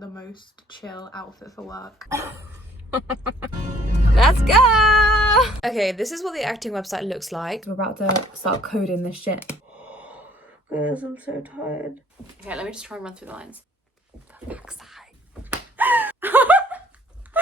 the most chill outfit for work. Let's go! Okay, this is what the acting website looks like. We're about to start coding this shit. Guys, I'm so tired. Okay, let me just try and run through the lines. For fuck's sake.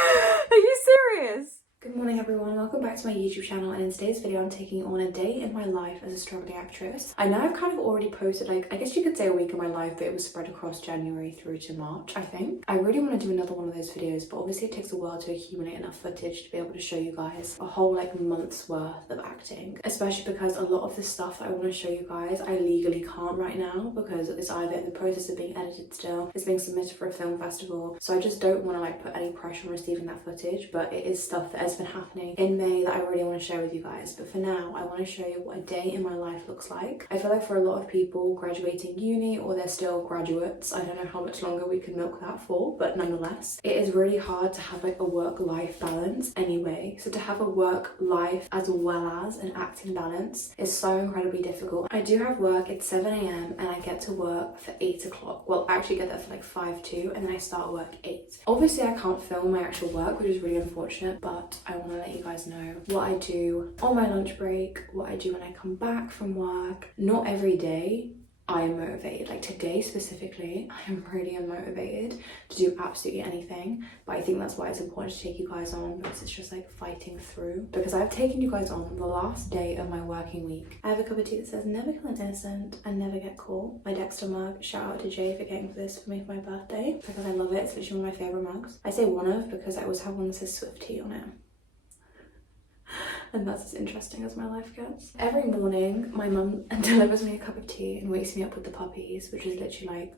Are you serious? Good morning everyone, welcome back to my YouTube channel, and in today's video I'm taking you on a day in my life as a struggling actress. I know I've kind of already posted, like, I guess you could say a week in my life, but it was spread across January through to March, I think. I really want to do another one of those videos, but obviously it takes a while to accumulate enough footage to be able to show you guys a whole like month's worth of acting. Especially because a lot of the stuff I want to show you guys, I legally can't right now because it's either in the process of being edited still, it's being submitted for a film festival, so I just don't want to like put any pressure on receiving that footage, but it is stuff that has been happening in May that I really want to share with you guys. But for now, I want to show you what a day in my life looks like. I feel like for a lot of people graduating uni, or they're still graduates, I don't know how much longer we can milk that for, but nonetheless, it is really hard to have like a work-life balance anyway. So to have a work-life as well as an acting balance is so incredibly difficult. I do have work at 7 AM and I get to work for 8 o'clock. Well, I actually get there for like 5 to, and then I start work 8. Obviously I can't film my actual work, which is really unfortunate, but I want to let you guys know what I do on my lunch break, what I do when I come back from work. Not every day I am motivated. Like today specifically, I am really unmotivated to do absolutely anything, but I think that's why it's important to take you guys on, because it's just like fighting through. Because I've taken you guys on the last day of my working week. I have a cup of tea that says never kill an innocent and never get caught. My Dexter mug, shout out to Jay for getting this for me for my birthday, because I love it. It's literally one of my favourite mugs. I say one of because I always have one that says Swift tea on it. And that's as interesting as my life gets. Every morning, my mum delivers me a cup of tea and wakes me up with the puppies, which is literally like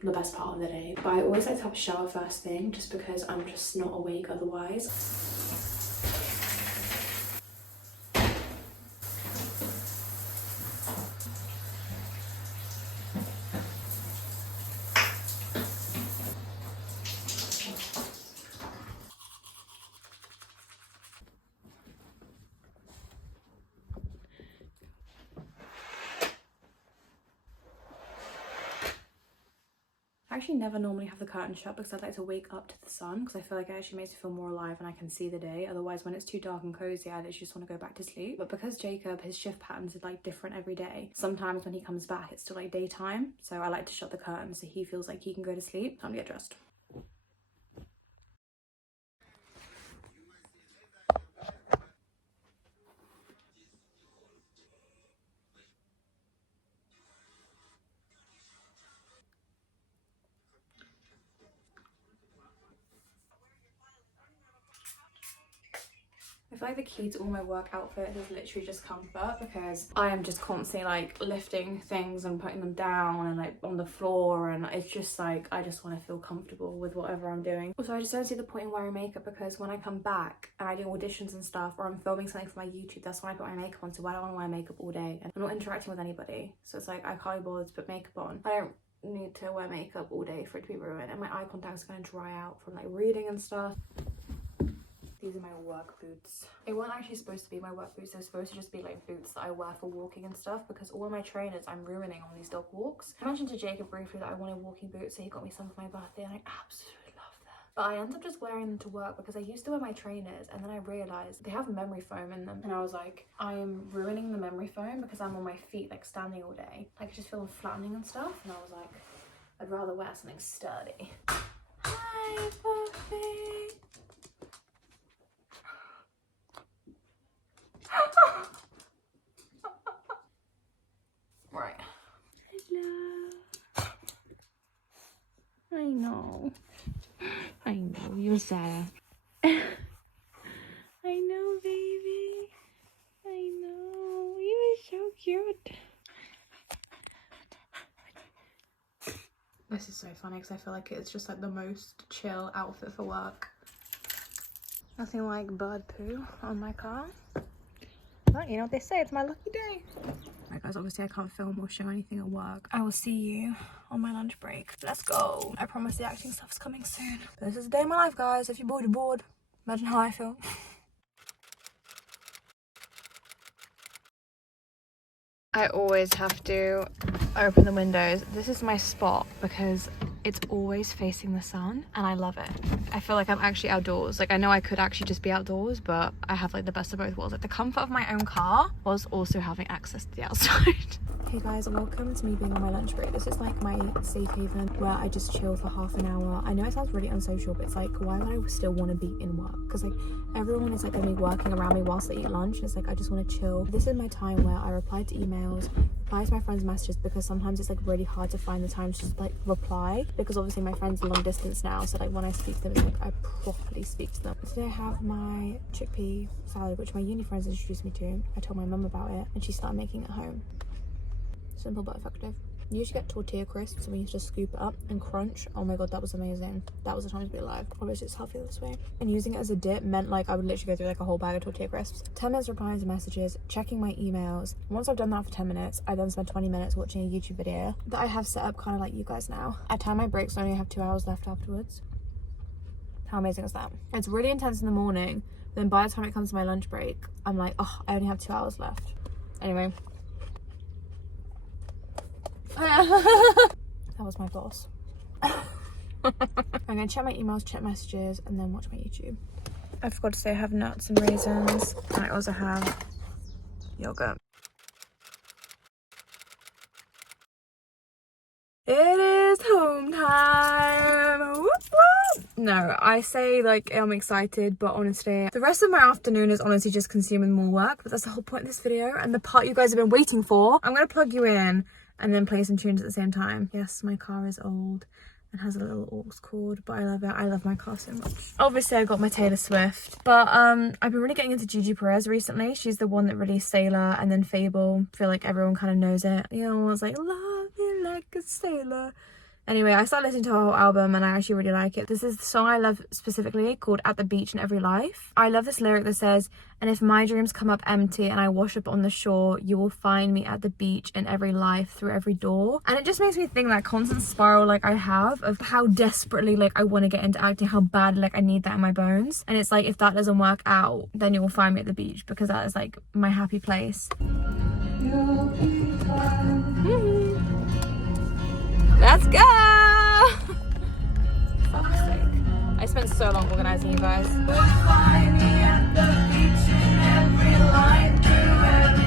the best part of the day. But I always like to have a shower first thing, just because I'm just not awake otherwise. I actually never normally have the curtain shut because I'd like to wake up to the sun, because I feel like it actually makes me feel more alive and I can see the day. Otherwise, when it's too dark and cozy, I literally just want to go back to sleep. But because Jacob, his shift patterns are like different every day, sometimes when he comes back it's still like daytime, so I like to shut the curtain so he feels like he can go to sleep. Time to get dressed. I feel like the key to all my work outfits is literally just comfort, because I am just constantly like lifting things and putting them down and like on the floor, and it's just like I just want to feel comfortable with whatever I'm doing. Also, I just don't see the point in wearing makeup, because when I come back and I do auditions and stuff, or I'm filming something for my YouTube, that's when I put my makeup on. So I don't want to wear makeup all day, and I'm not interacting with anybody, so it's like I can't be bothered to put makeup on. I don't need to wear makeup all day for it to be ruined, and my eye contact is going to dry out from like reading and stuff. These are my work boots. They weren't actually supposed to be my work boots. They're supposed to just be like boots that I wear for walking and stuff, because all of my trainers I'm ruining on these dog walks. I mentioned to Jacob briefly that I wanted walking boots, so he got me some for my birthday, and I absolutely love them. But I ended up just wearing them to work because I used to wear my trainers, and then I realised they have memory foam in them, and I was like, I am ruining the memory foam because I'm on my feet like standing all day. I could just feel them flattening and stuff, and I was like, I'd rather wear something sturdy. Hi, puppy. Right. Hello. I know, you're sad. I know, baby. I know. You are so cute. This is so funny because I feel like it's just like the most chill outfit for work. Nothing like bird poo on my car. But you know what they say, it's my lucky day. Right guys, obviously I can't film or show anything at work. I will see you on my lunch break. Let's go. I promise the acting stuff's coming soon. But this is a day in my life, guys. If you're bored, you're bored. Imagine how I feel. I always have to open the windows. This is my spot because it's always facing the sun and I love it. I feel like I'm actually outdoors. Like I know I could actually just be outdoors, but I have like the best of both worlds. Like the comfort of my own car was also having access to the outside. Hey guys, welcome to me being on my lunch break. This is like my safe haven where I just chill for half an hour. I know it sounds really unsocial, but it's like, why would I still want to be in work? Because like everyone is like gonna be working around me whilst I eat lunch. It's like I just want to chill. This is my time where I reply to emails, reply to my friends' messages, because sometimes it's like really hard to find the time to just like reply, because obviously my friends are long distance now, so like when I speak to them, it's like I properly speak to them. Today I have my chickpea salad, which my uni friends introduced me to. I told my mum about it and she started making it at home. Simple but effective. You usually get tortilla crisps and we used to scoop it up and crunch. Oh my god, that was amazing. That was the time to be alive. Obviously it's healthier this way. And using it as a dip meant like I would literally go through like a whole bag of tortilla crisps. 10 minutes replying to messages, checking my emails. Once I've done that for 10 minutes, I then spend 20 minutes watching a YouTube video that I have set up kind of like you guys now. I time my breaks, so I only have 2 hours left afterwards. How amazing is that? It's really intense in the morning, then by the time it comes to my lunch break, I'm like, oh, I only have 2 hours left. Anyway. That was my boss. I'm gonna check my emails, check messages, and then watch my YouTube. I forgot to say I have nuts and raisins, and I also have yogurt. It is home time! Whoop, whoop. No, I say like I'm excited, but honestly, the rest of my afternoon is honestly just consuming more work, but that's the whole point of this video, and the part you guys have been waiting for. I'm gonna plug you in and then play some tunes at the same time. Yes, my car is old and has a little aux cord, but I love it. I love my car so much. Obviously, I got my Taylor Swift, but I've been really getting into Gigi Perez recently. She's the one that released Sailor and then Fable. I feel like everyone kind of knows it. You know, I was like, love you like a sailor. Anyway, I started listening to her whole album and I actually really like it. This is the song I love specifically, called At the Beach in Every Life. I love this lyric that says, and if my dreams come up empty and I wash up on the shore, you will find me at the beach in every life, through every door. And it just makes me think that constant spiral like I have of how desperately like I want to get into acting, how bad like I need that in my bones. And it's like, if that doesn't work out, then you will find me at the beach, because that is like my happy place. Let's go! Fuck's sake. I spent so long organising, you guys. Find me at the beach in every line, through every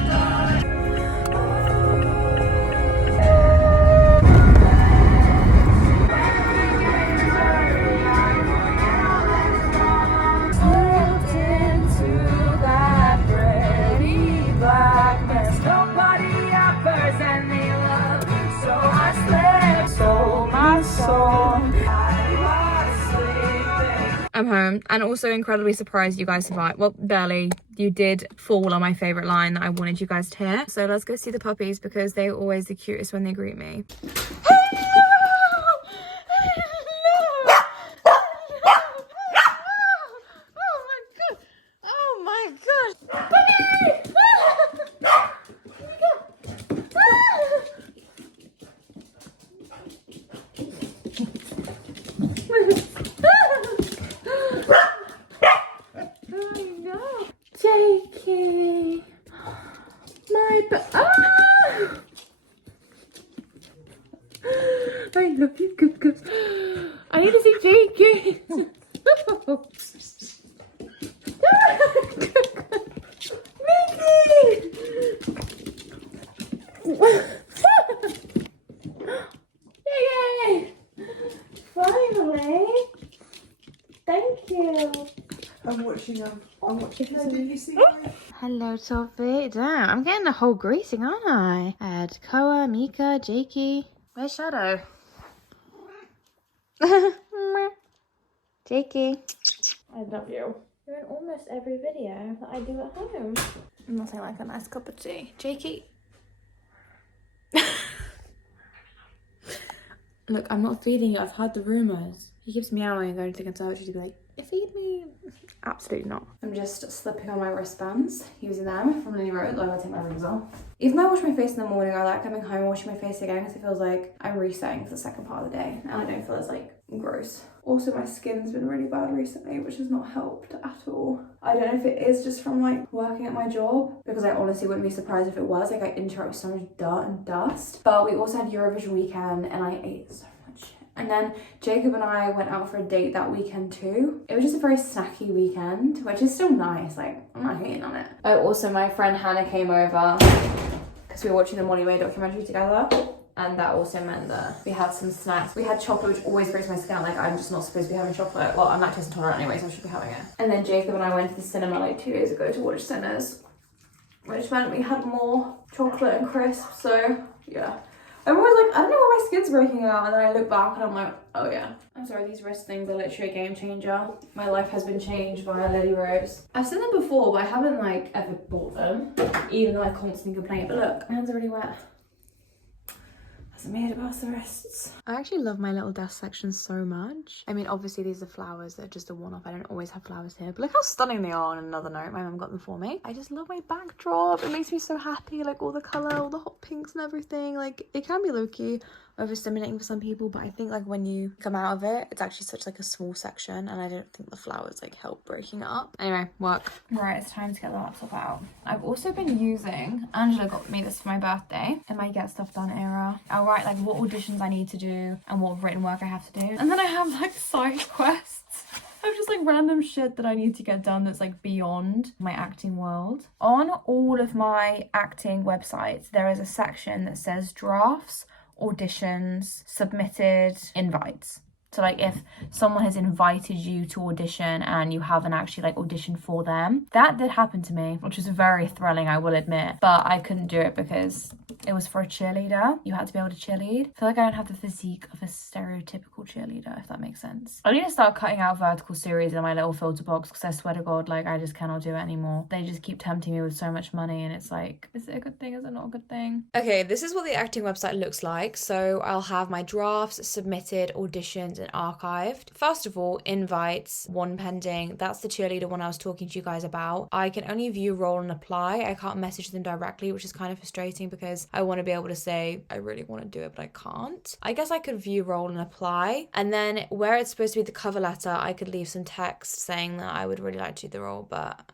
slipped into that pretty blackness. Nobody offers any love, so I slept, sold my soul. I'm home, and also incredibly surprised you guys survived. Well, barely. You did fall on my favourite line that I wanted you guys to hear. So let's go see the puppies, because they're always the cutest when they greet me. Jakey, my I love you, good good. I need to see Jakey. Mickey. Yay! Finally. Thank you. I'm watching Did you see my... Hello, Sophie. Damn, I'm getting the whole greeting, aren't I? I had Koa, Mika, Jakey. Where's Shadow? Jakey. I love you. You're in almost every video that I do at home. Nothing like a nice cup of tea. Jakey. Look, I'm not feeding you. I've heard the rumours. He keeps meowing and going to the conservatory to be like, feed me. Absolutely not. I'm just slipping on my wristbands, using them from Lily Rose. I'm gonna take my rings off. Even though I wash my face in the morning, I like coming home and washing my face again, because it feels like I'm resetting for the second part of the day and I don't feel as like gross. Also, my skin's been really bad recently, which has not helped at all. I don't know if it is just from like working at my job, because I honestly wouldn't be surprised if it was. Like I interact with so much dirt and dust. But we also had Eurovision weekend and I ate so much shit. And then Jacob and I went out for a date that weekend too. It was just a very snacky weekend, which is still nice. Like, I'm not hating on it. Oh, also my friend Hannah came over because we were watching the Molly May documentary together. And that also meant that we had some snacks. We had chocolate, which always breaks my skin out. Like, I'm just not supposed to be having chocolate. Well, I'm lactose intolerant anyway, so I should be having it. And then Jacob and I went to the cinema like 2 days ago to watch Sinners, which meant we had more chocolate and crisps. So, yeah. I'm always like, I don't know why my skin's breaking out. And then I look back and I'm like, oh yeah. I'm sorry, these wrist things are literally a game changer. My life has been changed by Lily Rose. I've seen them before, but I haven't like ever bought them, even though I constantly complain. But look, my hands are really wet. Hasn't made it past the wrists. I actually love my little desk section so much. I mean, obviously these are flowers that are just a one-off. I don't always have flowers here, but look how stunning they are on another note. My mum got them for me. I just love my backdrop. It makes me so happy, like all the colour, all the hot pinks and everything. Like, it can be low-key overstimulating for some people, but I think like when you come out of it, it's actually such like a small section, and I don't think the flowers like help breaking it up. Anyway, work. Right, it's time to get the laptop out. I've also been using, Angela got me this for my birthday in my Get Stuff Done era. I'll write like what auditions I need to do and what written work I have to do, and then I have like side quests of just like random shit that I need to get done that's like beyond my acting world. On all of my acting websites, there is a section that says drafts, auditions, submitted, invites. So like if someone has invited you to audition and you haven't actually like auditioned for them, that did happen to me, which was very thrilling, I will admit, but I couldn't do it because it was for a cheerleader. You had to be able to cheerlead. I feel like I don't have the physique of a stereotypical cheerleader, if that makes sense. I need to start cutting out vertical series in my little filter box because I swear to God, like I just cannot do it anymore. They just keep tempting me with so much money and it's like, is it a good thing? Is it not a good thing? Okay, this is what the acting website looks like. So I'll have my drafts, submitted, auditions, and archived. First of all, invites, one pending. That's the cheerleader one I was talking to you guys about. I can only view role and apply. I can't message them directly, which is kind of frustrating because I want to be able to say, I really want to do it, but I can't. I guess I could view role and apply. And then where it's supposed to be the cover letter, I could leave some text saying that I would really like to do the role, but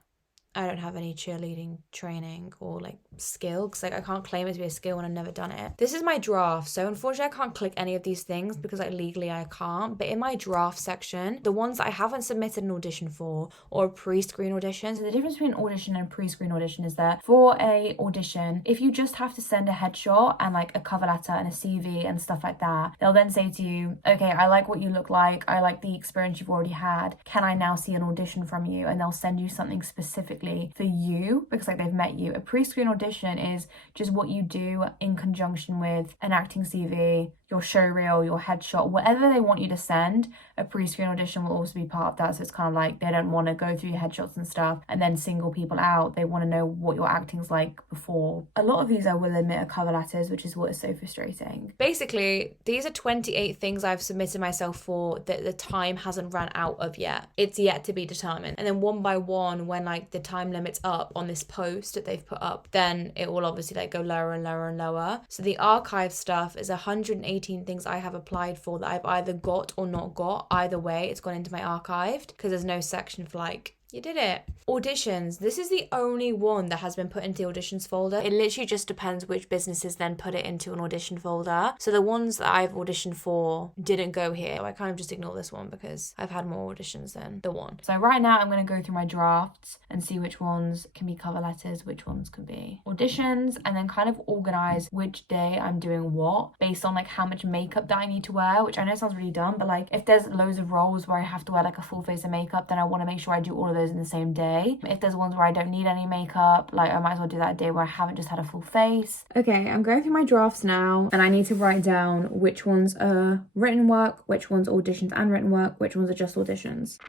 I don't have any cheerleading training or like skill because like I can't claim it to be a skill when I've never done it. This is my draft, so unfortunately I can't click any of these things because like legally I can't, but in my draft section, the ones that I haven't submitted an audition for or a pre-screen audition. So the difference between audition and pre-screen audition is that for a audition, if you just have to send a headshot and like a cover letter and a CV and stuff like that, they'll then say to you, okay, I like what you look like, I like the experience you've already had, can I now see an audition from you? And they'll send you something specifically for you because like they've met you. A pre-screen audition is just what you do in conjunction with an acting CV, your show reel, your headshot, whatever they want you to send. A pre-screen audition will also be part of that. So it's kind of like they don't want to go through your headshots and stuff and then single people out. They want to know what your acting's like before. A lot of these I will admit are cover letters, which is what is so frustrating. Basically, these are 28 things I've submitted myself for that the time hasn't run out of yet. It's yet to be determined. And then one by one, when like the time limit's up on this post that they've put up, then it will obviously like go lower and lower and lower. So the archive stuff is 118 things I have applied for that I've either got or not got. Either way, it's gone into my archived because there's no section for like, you did it. Auditions. This is the only one that has been put into the auditions folder. It literally just depends which businesses then put it into an audition folder. So the ones that I've auditioned for didn't go here. I kind of just ignore this one because I've had more auditions than the one. So right now I'm going to go through my drafts and see which ones can be cover letters, which ones can be auditions, and then kind of organize which day I'm doing what based on like how much makeup that I need to wear, which I know sounds really dumb, but like if there's loads of roles where I have to wear like a full face of makeup, then I want to make sure I do all of those in the same day. If there's ones where I don't need any makeup, like I might as well do that day where I haven't just had a full face. Okay, I'm going through my drafts now and I need to write down which ones are written work, which ones are auditions and written work, which ones are just auditions.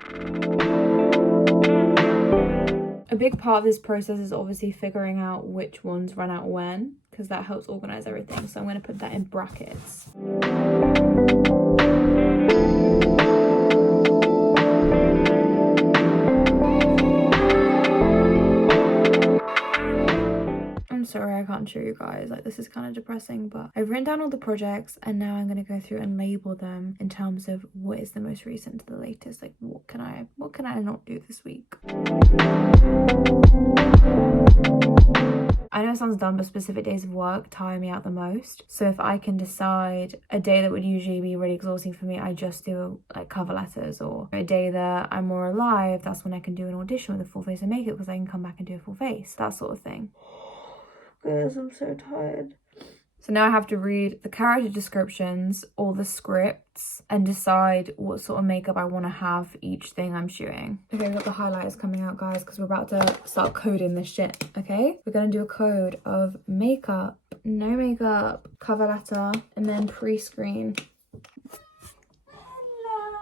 A big part of this process is obviously figuring out which ones run out when, because that helps organize everything. So I'm going to put that in brackets. I'm sorry I can't can't show you guys, like this is kind of depressing, but I've written down all the projects and now I'm going to go through and label them in terms of what is the most recent to the latest, like what can I not do this week. I know it sounds dumb, but specific days of work tire me out the most. So if I can decide a day that would usually be really exhausting for me, I just do like cover letters, or a day that I'm more alive, that's when I can do an audition with a full face of makeup because I can come back and do a full face, that sort of thing. Guys, I'm so tired. So now I have to read the character descriptions, all the scripts, and decide what sort of makeup I want to have each thing I'm shooting. Okay, we've got the highlighters coming out, guys, because we're about to start coding this shit, okay? We're going to do a code of makeup, no makeup, cover letter, and then pre-screen. Hello?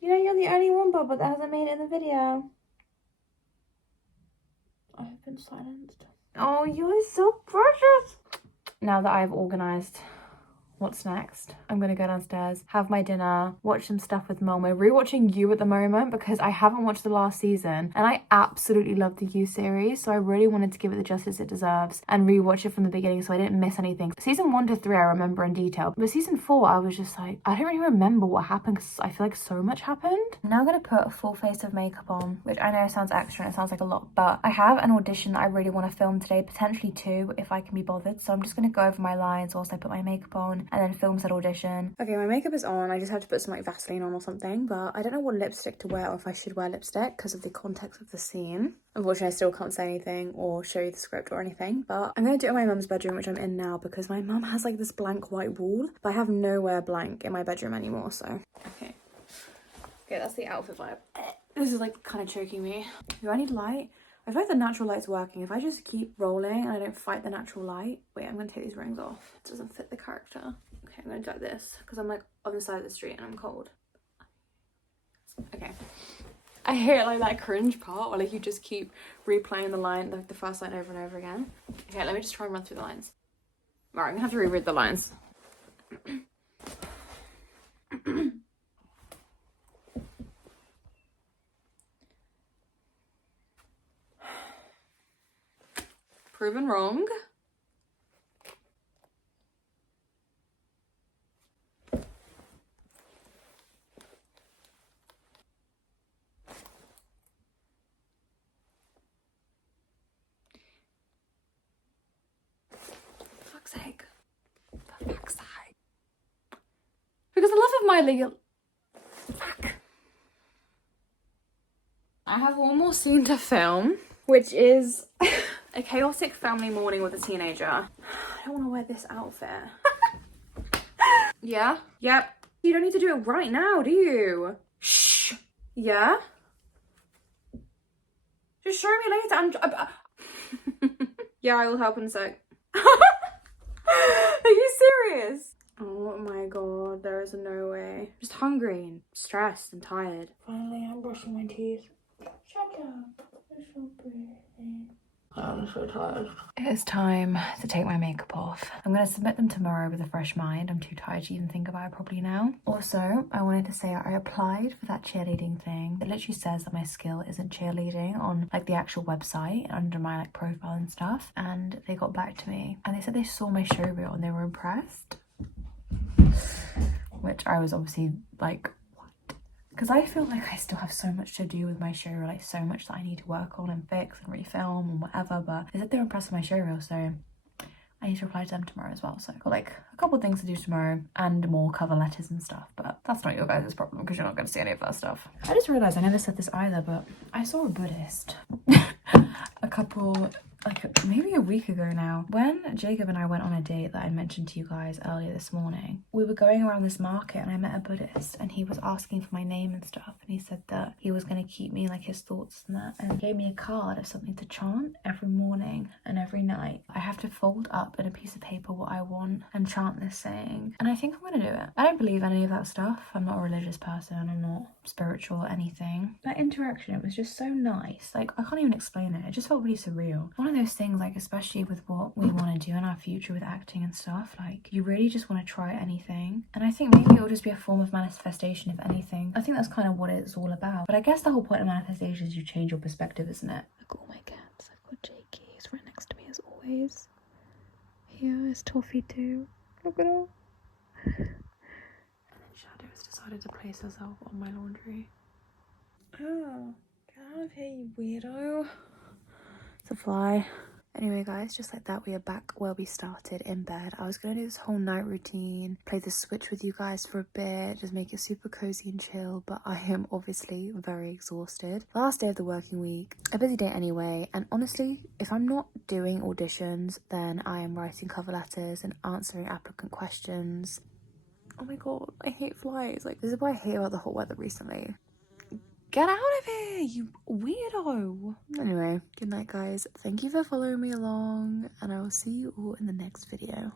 You know you're the only one, Bubba, that hasn't made it in the video. I have been silenced. Oh, you're so precious. Now that I've organised what's next, I'm gonna go downstairs, have my dinner, watch some stuff with Mom. We're rewatching You at the moment because I haven't watched the last season and I absolutely love the You series, so I really wanted to give it the justice it deserves and rewatch it from the beginning so I didn't miss anything. Season 1 to 3 I remember in detail, but season 4 I was just like, I don't really remember what happened because I feel like so much happened. Now I'm gonna put a full face of makeup on, which I know sounds extra and it sounds like a lot, but I have an audition that I really want to film today, potentially 2 if I can be bothered, so I'm just gonna go over my lines whilst I put my makeup on and then film said audition. Okay, my makeup is on. I just had to put some like Vaseline on or something, but I don't know what lipstick to wear or if I should wear lipstick because of the context of the scene. Unfortunately, I still can't say anything or show you the script or anything, but I'm going to do it in my mum's bedroom, which I'm in now because my mum has like this blank white wall, but I have nowhere blank in my bedroom anymore, so. Okay, that's the outfit vibe. This is like kind of choking me. Do I need light? I feel like the natural light's working. If I just keep rolling and I don't fight the natural light. Wait, I'm going to take these rings off. It doesn't fit the character. Okay, I'm going to do like this because I'm like on the side of the street and I'm cold. Okay. I hate like that cringe part where like you just keep replaying the line, like the first line over and over again. Okay, let me just try and run through the lines. Alright, I'm going to have to reread the lines. Proven wrong. For fuck's sake. For fuck's sake. Because the love of my legal... Fuck. I have one more scene to film, which is a chaotic family morning with a teenager. I don't want to wear this outfit. Yeah? Yep. You don't need to do it right now, do you? Shh. Yeah? Just show me later. Yeah, I will help in a sec. Are you serious? Oh my god, there is no way. Just hungry and stressed and tired. Finally, I'm brushing my teeth. Shut up. You're so pretty. I'm so tired. It's time to take my makeup off. I'm going to submit them tomorrow with a fresh mind. I'm too tired to even think about it properly now. Also, I wanted to say I applied for that cheerleading thing. It literally says that my skill isn't cheerleading on like the actual website under my like profile and stuff. And they got back to me and they said they saw my show reel and they were impressed. Which I was obviously like, because I feel like I still have so much to do with my show reel, like so much that I need to work on and fix and refilm and whatever, but they said they're impressed with my show reel, so I need to reply to them tomorrow as well. So I've got like a couple of things to do tomorrow and more cover letters and stuff, but that's not your guys' problem because you're not going to see any of that stuff. I just realised I never said this either, but I saw a Buddhist maybe a week ago now. When Jacob and I went on a date that I mentioned to you guys earlier this morning, we were going around this market and I met a Buddhist and he was asking for my name and stuff, and he said that he was going to keep me like his thoughts and that, and he gave me a card of something to chant every morning and every night. I have to fold up in a piece of paper what I want and chant this saying, and I think I'm going to do it. I don't believe any of that stuff. I'm not a religious person, I'm not spiritual or anything. That interaction, it was just so nice. Like, I can't even explain it. It just felt really surreal. One of those things, like, especially with what we want to do in our future with acting and stuff, like, you really just want to try anything. And I think maybe it'll just be a form of manifestation, if anything. I think that's kind of what it's all about. But I guess the whole point of manifestation is you change your perspective, isn't it? I've got all my cats. I've got Jakey, he's right next to me as always. Here is Toffee too. Look at her. And then Shadow has decided to place herself on my laundry. Oh, get out of here, you weirdo. It's a fly. Anyway guys, just like that, we are back where we started, in bed. I was gonna do this whole night routine, play the Switch with you guys for a bit, just make it super cozy and chill, but I am obviously very exhausted. Last day of the working week, a busy day anyway, and honestly, if I'm not doing auditions, then I am writing cover letters and answering applicant questions. Oh my god, I hate flies. Like, this is what I hate about the hot weather recently. Get out of here, you weirdo. Anyway, good night guys. Thank you for following me along, and I will see you all in the next video.